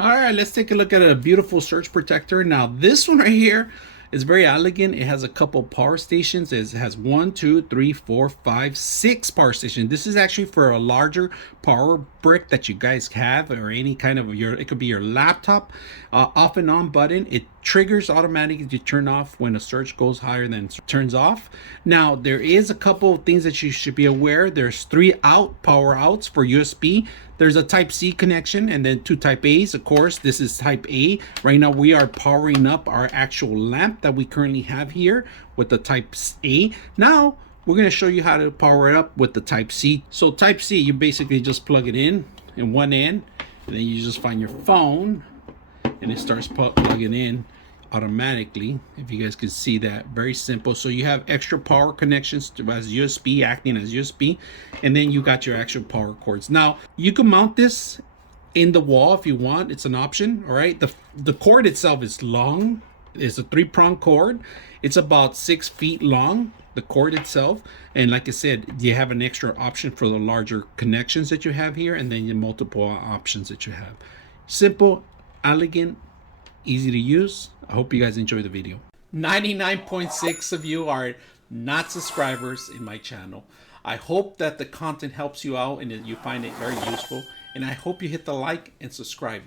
All right, let's take a look at a beautiful surge protector. Now, this one right here is very elegant. It has a couple power stations. It has 6 power stations. This is actually for a larger power brick that you guys have, or any kind of it could be your laptop. Off and on button. It triggers automatically to turn off when a surge goes higher than turns off. Now, there is a couple of things that you should be aware. There's 3 power outs for USB. There's a type C connection and then 2 type A's. Of course, this is type A. Right now we are powering up our actual lamp that we currently have here with the type A. Now we're going to show you how to power it up with the type C. So type C, you basically just plug it in one end, and then you just find your phone and it starts plugging in automatically. If you guys can see that, very simple. So you have extra power connections as USB, acting as USB, and then you got your actual power cords. Now you can mount this in the wall if you want. It's an option. All right, the cord itself is long. It's a 3-prong cord. It's about 6 feet long, the cord itself. And like I said, you have an extra option for the larger connections that you have here, and then your multiple options that you have. Simple, elegant, easy to use. I hope you guys enjoy the video. 99.6 of you are not subscribers in my channel. I hope that the content helps you out and that you find it very useful. And I hope you hit the like and subscribe.